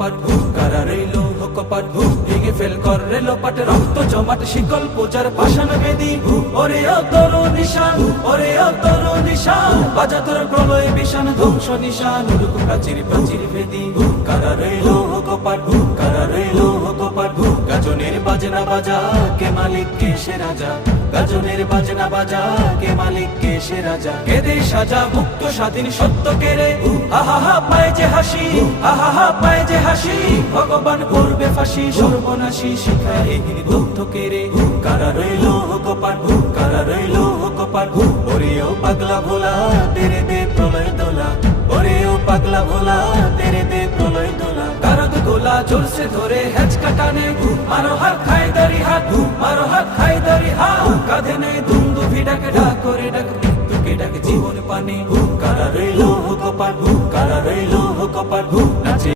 কপাট কারা রইল কপাট ভেঙে ফেল কর রেল পাট রক্ত জমাট শিকল পূজার পাষাণ বেদি ওরে অতর নিশান ওরে অতর নিশান বাজা তোর প্রলয় বিশান ধ্বংস নিশান উড়ুক প্রাচীর প্রাচীর ভেদি কারা রইল কপাট কারা রইল কপাট গাজনের বাজনা বাজা কে মালিক কে সে রাজা গাজনের বাজনা বাজা কে মালিক কে সে রাজা কেদে সাজা মুক্ত স্বাধীন সত্য কেড়ে আহা পায় যে হাসি আহা পায় যে হাসি ভগবান করবে ফাঁসি সর্বনাশী শিখায় এগিয়ে দগ্ধ কেড়ে কারা রইল কপাট কারা রইল কপাট ওরেও পাগলা ভোলা তেরে দে প্রলয় দোলা ওরেও পাগলা ভোলা তেরে দে প্রলয় দোলা কারদ গোলা জোরসে ধরে হেঁচ কাটানে মারো হাত খায় দারি হাত মারো হাত খায় দারি হাত কাঁধে নেই দুন্দু ভিড়াকে ডাক করে ডাক মৃত্যুকে ডাকে জীবন পানে কারা রইল কপাট কারা রইল কপাট নাচে